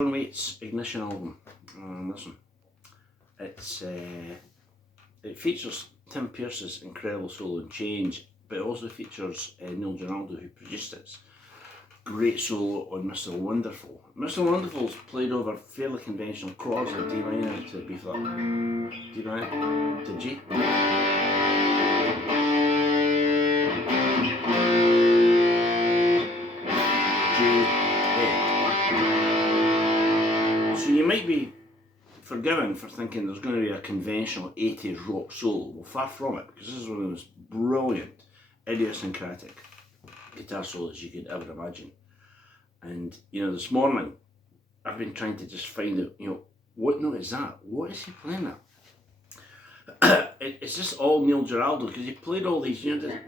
Waite's Ignition album. Listen, it features Tim Pierce's incredible solo and change, but it also features Neil Geraldo, who produced it. Great solo on Mr. Wonderful. Mr. Wonderful's played over fairly conventional chords like D minor to B flat, D minor to G. So you might be forgiven for thinking there's going to be a conventional 80s rock solo. Well, far from it, because this is one of the most brilliant, idiosyncratic guitar solos you could ever imagine. And, you know, this morning, I've been trying to just find out, you know, what note is that? What is he playing at? It's just all Neil Geraldo, because he played all these, you know,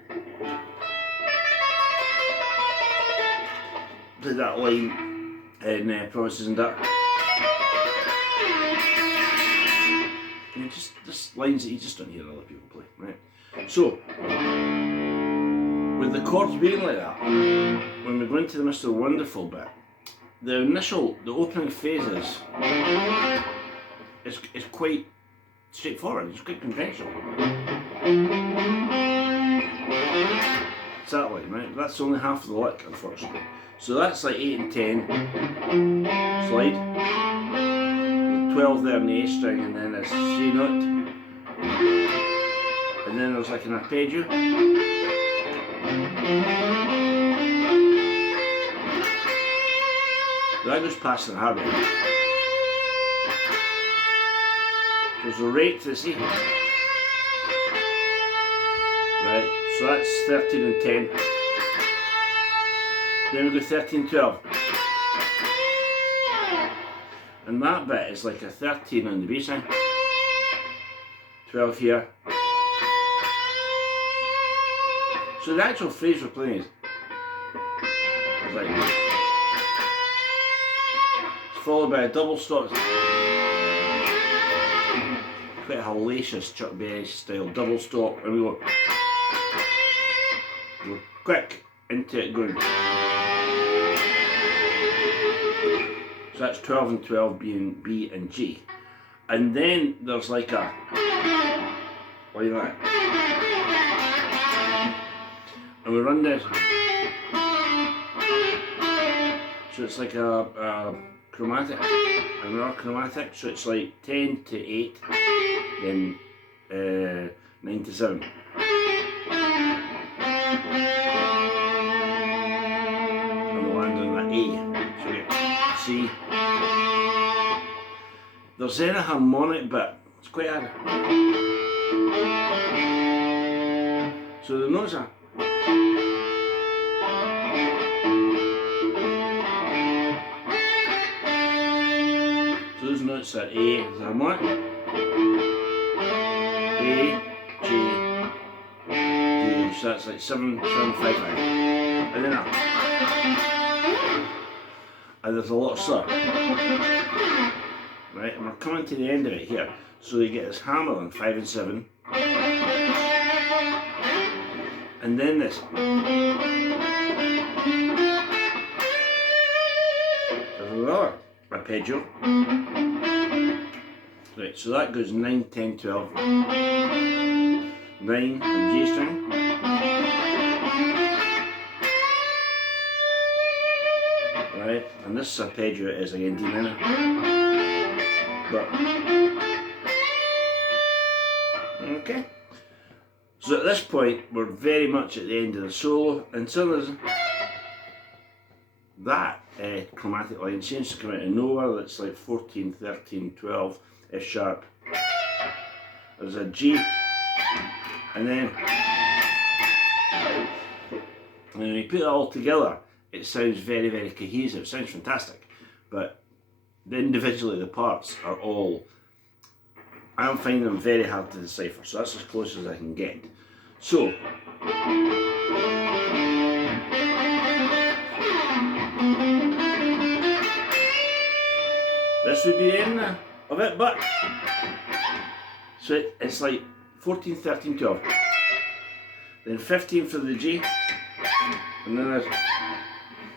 played that line in Promises and That. You know, just lines that you just don't hear other people play, right? So, with the chords being like that, when we go into the Mr. Wonderful bit, the opening phases is quite straightforward, it's quite conventional. It's that line, right? That's only half of the lick, unfortunately. So that's like 8 and 10, slide. 12 there in the A string, and then a C note, and then there's like an arpeggio, that goes past the harmony. There's a rate to the C, right, so that's 13 and 10, then we go 13 and 12. And that bit is like a 13 on the B string, 12 here. So the actual phrase we're playing is like, it's followed by a double stop, quite a hellacious Chuck Berry style double stop, and we go quick into it going. So that's 12 and 12 being B and G. And then there's like a, like that. And we run this. So it's like a chromatic, an R chromatic. So it's like 10 to 8, then 9 to 7. And we land on that A. So we get C. There's then a harmonic bit, it's quite hard. So the notes are. So those notes are A, the harmonic, A, G, D, so that's like 7, 7, 5, 5. And then up. And there's a lot of slur. Right, and we're coming to the end of it here. So you get this hammer on 5 and 7. And then this. There's another arpeggio. Right, so that goes 9, 10, 12. 9 on G string. Right, and this arpeggio is again D minor. But, okay, so at this point we're very much at the end of the solo, and so there's that chromatic line seems to come out of nowhere. That's like 14, 13, 12, F sharp. There's a G, and then when you put it all together, it sounds very, very cohesive. It sounds fantastic, but individually the parts are all, I'm finding them very hard to decipher, so that's as close as I can get. So, this would be the end of it, but, so it's like 14, 13, 12, then 15 for the G, and then there's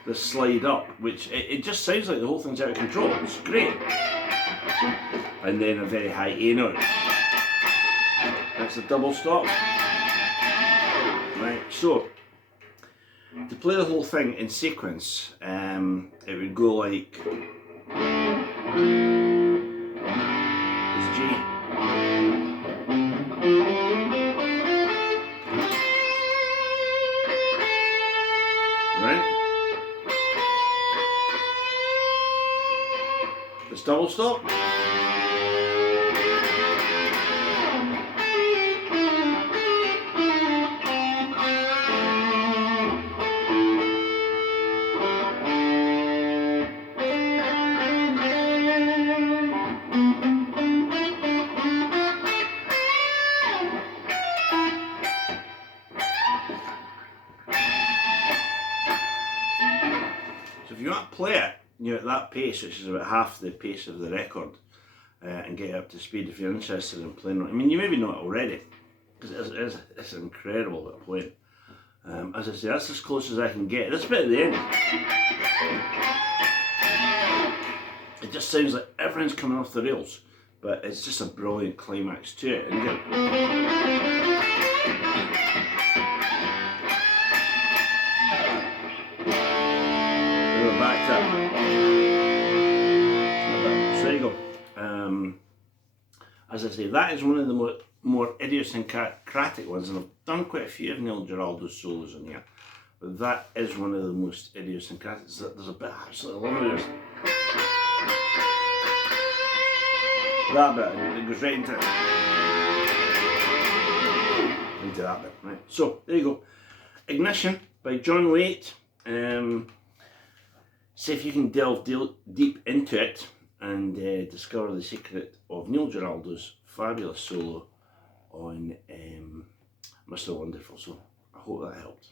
the slide up, which it just sounds like the whole thing's out of control. It's great. And then a very high A note. That's a double stop. Right, so to play the whole thing in sequence, it would go like it's G. Right? It's double stop. So if you want to play it, at that pace, which is about half the pace of the record, and get up to speed if you're interested in playing it. I mean, you maybe know it already, because it's incredible bit of playing. As I say, that's as close as I can get. This bit at the end, it just sounds like everything's coming off the rails, but it's just a brilliant climax to it. And again, we're back to so there you go. As I say, that is one of the more idiosyncratic ones, and I've done quite a few of Neil Geraldo's solos in here, but that is one of the most idiosyncratic. There's a bit I absolutely love it. That bit, it goes right into that bit, right? So there you go, Ignition by John Waite. See if you can delve deep into it and discover the secret of Neil Geraldo's fabulous solo on Mr. Wonderful. So I hope that helped.